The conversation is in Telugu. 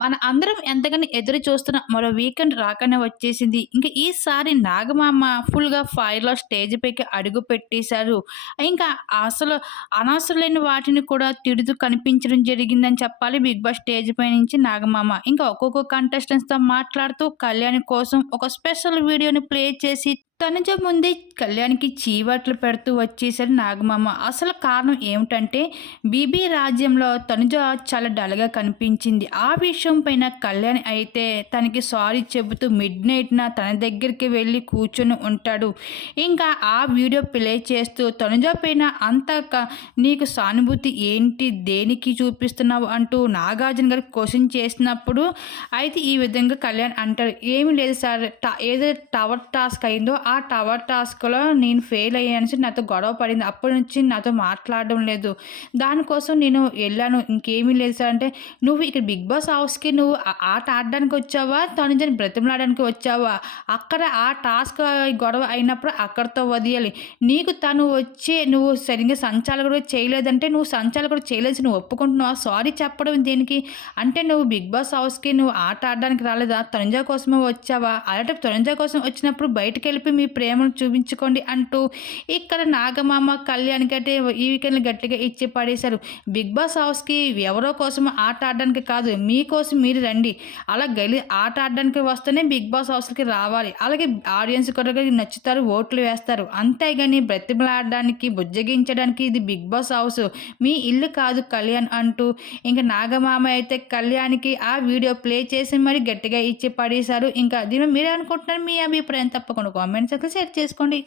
మన అందరం ఎంతగానో ఎదురు చూస్తున్న మరో వీకెండ్ రాకనే వచ్చేసింది. ఇంకా ఈసారి నాగమామ ఫుల్‌గా ఫైర్‌లో స్టేజ్ పైకి అడుగు పెట్టేశారు. ఇంకా అసలు అనవసరమైన వాటిని కూడా తిడుతూ కనిపించడం జరిగిందని చెప్పాలి 'బిగ్ బాస్' స్టేజ్ పై నుంచి నాగమామ. ఇంకా ఒక్కొక్క కంటెస్టెంట్స్‌తో మాట్లాడుతూ కళ్యాణ్ కోసం ఒక స్పెషల్ వీడియోని ప్లే చేసి తనుజ ముందే కళ్యాణ్‌కి చీవాట్లు పెడుతూ వచ్చేసాడు నాగమామ. అసలు కారణం ఏమిటంటే బీబీ రాజ్యంలో తనుజ చాలా డల్‌గా కనిపించింది. ఆ విషయం పైన కళ్యాణ్ అయితే తనకి సారీ చెబుతూ మిడ్ నైట్న తన దగ్గరికి వెళ్ళి కూర్చొని ఉంటాడు. ఇంకా ఆ వీడియో ప్లే చేస్తూ తనుజ పైన అంత క నీకు సానుభూతి ఏంటి? దేనికి చూపిస్తున్నావు? అంటూ నాగార్జున గారు క్వశ్చన్ చేసినప్పుడు అయితే ఈ విధంగా కళ్యాణ్ అంటాడు. ఏమీ లేదు సార్ ట ఏదో టవర్ టాస్క్ అయిందో ఆ టవర్ టాస్క్‌లో నేను ఫెయిల్ అయ్యానేసి నాతో గొడవ పడింది. అప్పటి నుంచి నాతో మాట్లాడడం లేదు. దానికోసం నేను వెళ్ళాను ఇంకేమీ లేదు సార్ అంటే, "నువ్వు ఇక్కడ 'బిగ్ బాస్' హౌస్‌కి నువ్వు ఆట ఆడడానికి వచ్చావా? తను తనుజని బ్రతిమలాడడానికి వచ్చావా? అక్కడ ఆ టాస్క్ గొడవ అయినప్పుడు అక్కడితో వదియాలి నీకు తను వచ్చి నువ్వు సరిగ్గా సంచాలకుడు చేయలేదంటే, నువ్వు సంచాలకుడు చేయలేదు నువ్వు ఒప్పుకుంటున్నావా? సారీ చెప్పడం దేనికి? అంటే నువ్వు 'బిగ్ బాస్' హౌస్‌కి నువ్వు ఆట ఆడడానికి రాలేదా? తనుజ కోసమే వచ్చావా? అలాంటి తనుజ కోసం వచ్చినప్పుడు బయటికెళ్ళిపోయి మీ ప్రేమను చూపించుకోండి అంటూ ఇక్కడ నాగమామ కళ్యాణ్ గట్టే ఈ గట్టిగా ఇచ్చి పడేశారు. బిగ్ బాస్ హౌస్‌కి ఎవరో కోసం ఆట ఆడడానికి కాదు మీకోసం మీరు రండి. అలా గలి ఆట ఆడడానికి వస్తేనే బిగ్ బాస్ హౌస్‌కి రావాలి. అలాగే ఆడియన్స్ కూడా నచ్చుతారు ఓట్లు వేస్తారు. అంతేగాని బ్రతిమలాడడానికి, బుజ్జగించడానికి ఇది బిగ్ బాస్ హౌస్. మీ ఇల్లు కాదు కళ్యాణ్ అంటూ ఇంకా నాగమామ అయితే కళ్యాణ్‌కి ఆ వీడియో ప్లే చేసి మరి గట్టిగా ఇచ్చి పడేశారు. ఇంకా దీని మీరేమనుకుంటున్నారు? మీ అభిప్రాయం తప్పకుండా కామెంట్ సెక్షన్‌లో సెట్ చేసుకోండి.